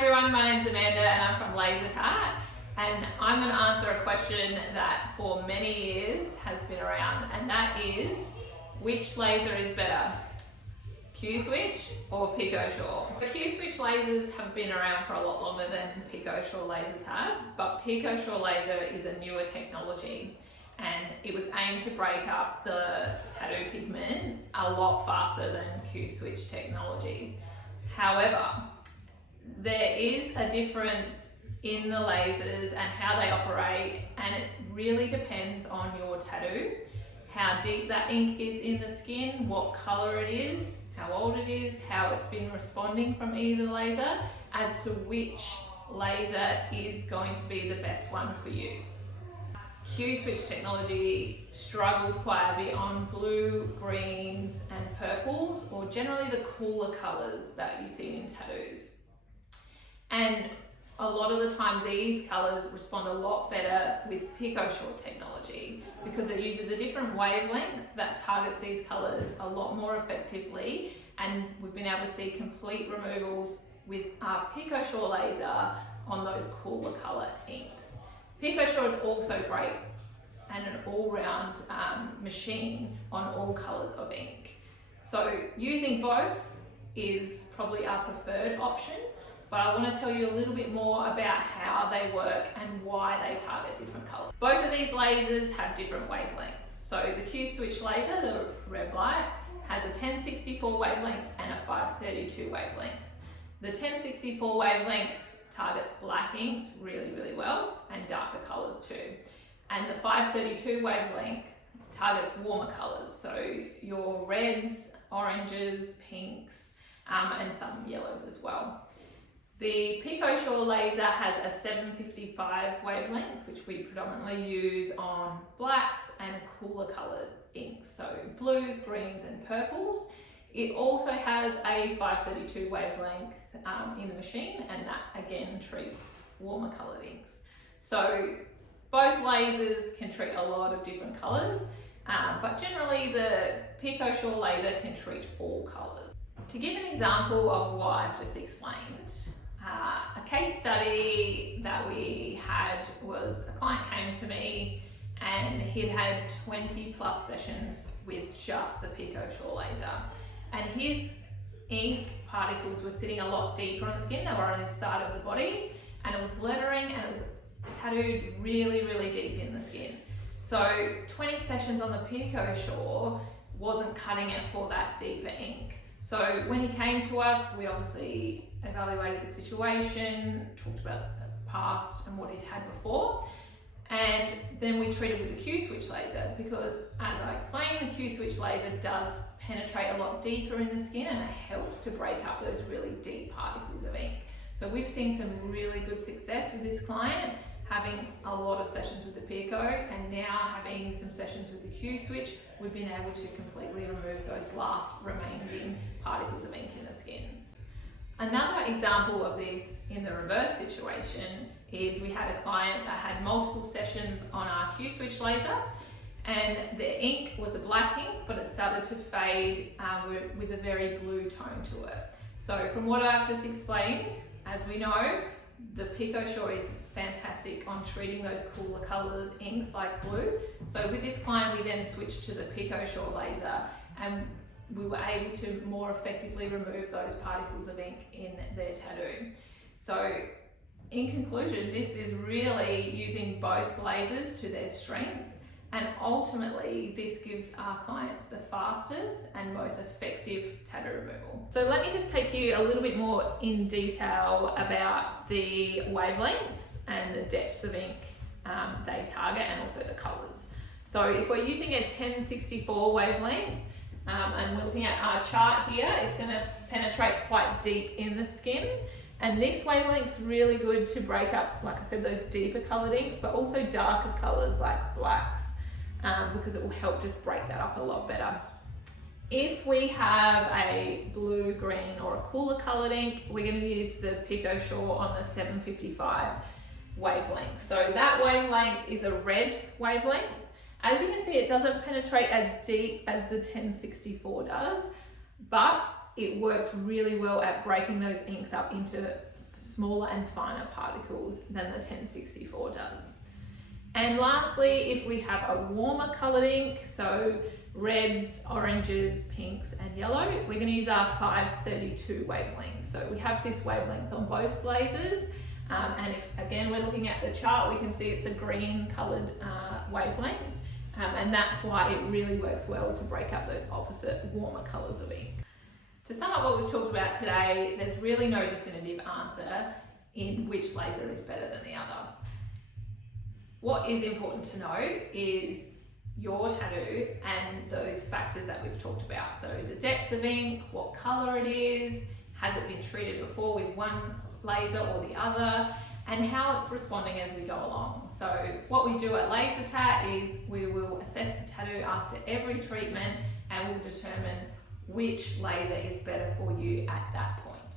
everyone, my name's Amanda and I'm from LaserTat, and I'm going to answer a question that for many years has been around, and that is, which laser is better, Q-switch or Picosure? The Q-switch lasers have been around for a lot longer than Picosure lasers have, but Picosure laser is a newer technology and it was aimed to break up the tattoo pigment a lot faster than Q-switch technology. However, there is a difference in the lasers and how they operate, and it really depends on your tattoo, how deep that ink is in the skin, what color it is, how old it is, how it's been responding from either laser, as to which laser is going to be the best one for you. Q-switch technology struggles quite a bit on blue, greens and purples, or generally the cooler colors that you see in tattoos. And a lot of the time these colors respond a lot better with Picosure technology because it uses a different wavelength that targets these colors a lot more effectively, and we've been able to see complete removals with our Picosure laser on those cooler color inks. Picosure is also great and an all-round machine on all colors of ink. So using both is probably our preferred option, but I want to tell you a little bit more about how they work and why they target different colors. Both of these lasers have different wavelengths. So the Q-switch laser, the red light, has a 1064 wavelength and a 532 wavelength. The 1064 wavelength targets black inks really well, and darker colors too. And the 532 wavelength targets warmer colors, so your reds, oranges, pinks, and some yellows as well. The Picosure laser has a 755 wavelength, which we predominantly use on blacks and cooler coloured inks, so blues, greens and purples. It also has a 532 wavelength in the machine, and that again treats warmer coloured inks. So both lasers can treat a lot of different colours, but generally the Picosure laser can treat all colours. To give an example of what I've just explained, a case study that we had was a client came to me and he'd had 20 plus sessions with just the Picosure laser, and his ink particles were sitting a lot deeper on the skin. They were on the side of the body, and it was lettering and it was tattooed really deep in the skin. So 20 sessions on the Picosure wasn't cutting it for that deeper ink. So when he came to us, we obviously evaluated the situation, talked about the past and what he'd had before, and then we treated with the Q-switch laser because, as I explained, the Q-switch laser does penetrate a lot deeper in the skin and it helps to break up those really deep particles of ink. So we've seen some really good success with this client, having a lot of sessions with the Pico, and now having some sessions with the Q-switch, we've been able to completely remove those last remaining particles of ink in the skin. Another example of this in the reverse situation is we had a client that had multiple sessions on our Q-switch laser, and the ink was a black ink, but it started to fade with a very blue tone to it. So from what I've just explained, as we know, the Picosure is fantastic on treating those cooler coloured inks like blue. So with this client, we then switched to the Picosure laser, and we were able to more effectively remove those particles of ink in their tattoo. So in conclusion, this is really using both lasers to their strengths, and ultimately this gives our clients the fastest and most effective tattoo removal. So let me just take you a little bit more in detail about the wavelengths and the depths of ink they target, and also the colours. So if we're using a 1064 wavelength, and we're looking at our chart here, it's going to penetrate quite deep in the skin. And this wavelength's really good to break up, like I said, those deeper coloured inks, but also darker colours like blacks, because it will help just break that up a lot better. If we have a blue, green or a cooler coloured ink, we're going to use the Picosure on the 755 wavelength. So that wavelength is a red wavelength. As you can see, it doesn't penetrate as deep as the 1064 does, but it works really well at breaking those inks up into smaller and finer particles than the 1064 does. And lastly, if we have a warmer coloured ink, so reds, oranges, pinks and yellow, we're going to use our 532 wavelength. So we have this wavelength on both lasers, and if again we're looking at the chart, we can see it's a green coloured wavelength, and that's why it really works well to break up those opposite warmer colours of ink. To sum up what we've talked about today, there's really no definitive answer in which laser is better than the other. What is important to know is your tattoo and those factors that we've talked about. So the depth of ink, what colour it is, has it been treated before with one laser or the other, and how it's responding as we go along. So what we do at LaserTat is we will assess the tattoo after every treatment and we'll determine which laser is better for you at that point.